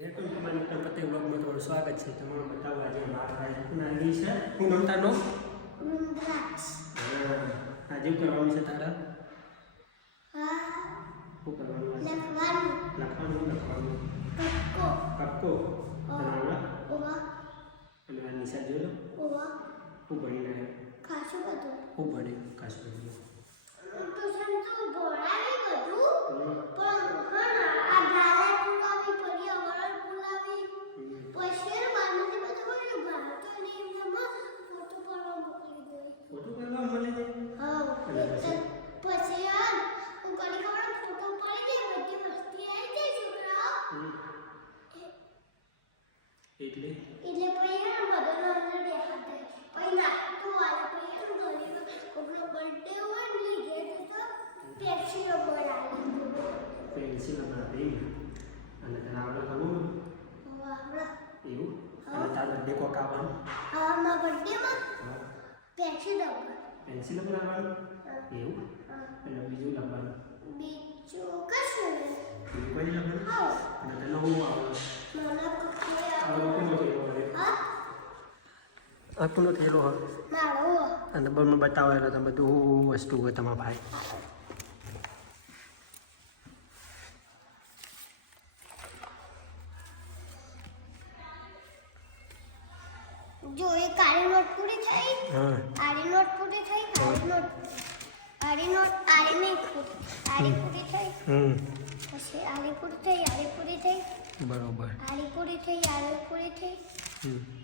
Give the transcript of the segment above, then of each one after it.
Welcome to my મિત્ર પતે વ્લોગમાં તમારું સ્વાગત છે. તમારું બતાવવા આજે મારા ભાઈ કુનાલી છે. હું નામ તારનો? રુદ્રાક્ષ. આજે કરવાનું છે તારા? શું કરવાનું? લખવાનું. કક્કો. અને આ નિશા જોઈ લો. હું ભણીને આવ્યો. ખાસું બધું. હું ભણ્યો ખાસું બધું. ટ્યુશન તો ભણાવી બધું પણ આ ગાલા પુલાવી પડી અમારા પુલાવી પછી બાંધી બધું ભણી ભણતો નહીં એમાં ફોટો પાડવા મોકલી દે. ફોટો પાડવા મળે છે? હા. પછી આ હું કડી ખબર ફોટો પાડી દે બધી મસ્તી આવી જાય છોકરાઓ. એટલે પછી બધાનો અંદર દેખાડ દે. પછી નાખતું વાળા પછી ઘરે કોકનો બર્થડે હોય ને લીધે તો પેપ્સી નો બોલ આવી. પેન્સિલ આપી અને તને આવડે ખબર એવું? અને તારા બર્થડે કોક આવવાનું? હા મારા બર્થડેમાં પેપ્સી નો પેન્સિલ બનાવવાનું એવું? અને બીજું લખવાનું? બીજું કશું નહીં. બીજું કોઈ લખવાનું? હા અને તને હું આવડે? મને કપડે આખુંનો થયેલો હોય મારો અને મને બતાવેલો તમે બધું વસ્તુ હોય તમારા ભાઈ. જો એ કાળી નોટ પૂરી થઈ. હા આડી નોટ પૂરી થઈ. આડી નહીં પૂરી. આડી પૂરી થઈ. પછી આડી પૂરી થઈ. આડી પૂરી થઈ. બરોબર. આડી પૂરી થઈ. આડી પૂરી થઈ.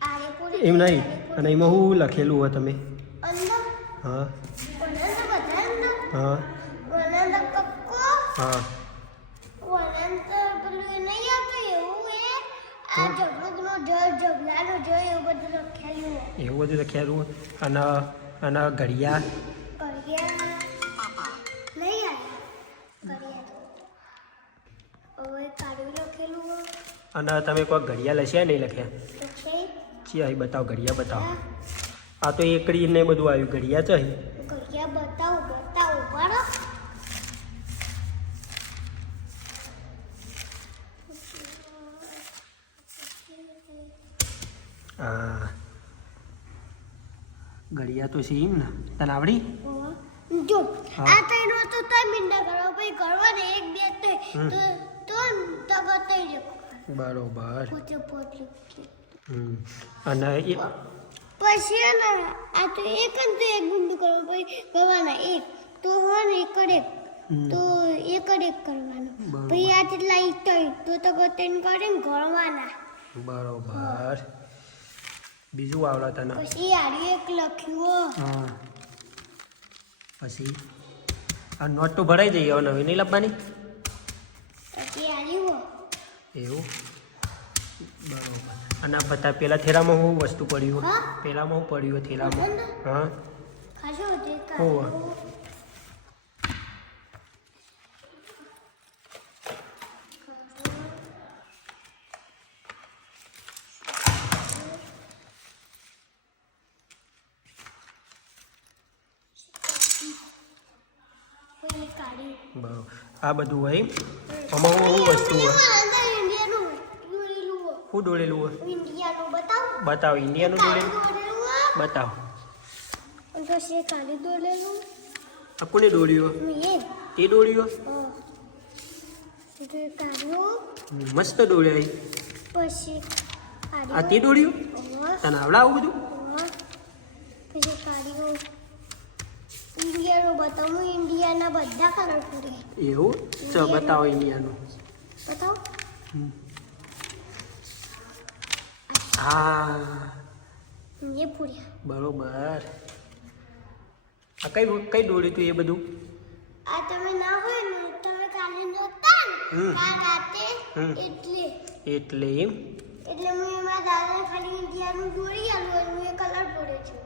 આડી પૂરી એમ નહીં અને એમાં શું લખેલું હોય તમે? અંદર હા વનંદ બધા અંદર હા વનંદ કક્કો હા વનંદ પેલું નહીં આવતું એવું એ આ જગનો જગલાનો જો એવું બધું લખેલું હોય. એવું બધું લખેલું હોય. અને ઘડિયા કરિયા નહીં આવ્યા કરિયા હવે કાઢ્યું લખેલું હોય. અને તમે કોઈ ઘડિયા લખ્યા નહીં લખ્યા? લખે ચી અહીં બતાવો ઘડિયા બતાવો. આ તો એકડી ને બધું આવ્યું ઘડિયા છે. કરિયા બતાવો બરો હા ઘડિયા તો છે એમ ને? તને આવડી? જો આ તૈનો તો તમે મિંડા કરો પછી કરવા ને એક બે તો બતાવી દે. બરોબર. પોતે અને એ પછી ને આ તો એક જ તો એક ગુંડું કરવું પછી કરવાના એક તો હોય ને એક તો એક કરવાનું પછી આ જેટલા ઈટ તો ગતેન કરીને ગણવાના. બરોબર. બીજું આવડે તને? પછી આડી એક લખ્યું. હા પછી આ નોટ તો ભરાઈ જઈએ હવે નવી નહીં લાવવાની? પછી આડી એવું? બરોબર. અને બધા પેલા થેલામાં હું વસ્તુ પડ્યું? પેલામાં હું પડ્યું થેલામાં? હા ખાસું હોવા બરોબર. આ બધું હોય એમ? આમાં હું વસ્તુ હોય? શું દોરેલું હોય? ઇન્ડિયાનું બતાવ. બતાવો. ઇન્ડિયાનું દોરેલું બતાવો. પછી કાળી દોરેલું આ કોને દોર્યું? તે દોર્યું? મસ્ત દોર્યા. પછી આ તે દોર્યું? તને આવડે આવું બધું? પછી કાળીઓ ઇન્ડિયાનું બતાવું. ઇન્ડિયાના બધા કલર પૂરે. એવું? ચલ બતાવો ઇન્ડિયાનું. બતાવો. હા એ પૂર્યા. બરોબર. આ કઈ દોરી તું એ બધું? આ તમે ના હોય ને તમે કાલે નહોતા ને આ રાતે એટલે એમ? એટલે હું એમાં દાદા ખાલી ઇન્ડિયાનું દોરી આલું અને એ કલર પૂરે છું.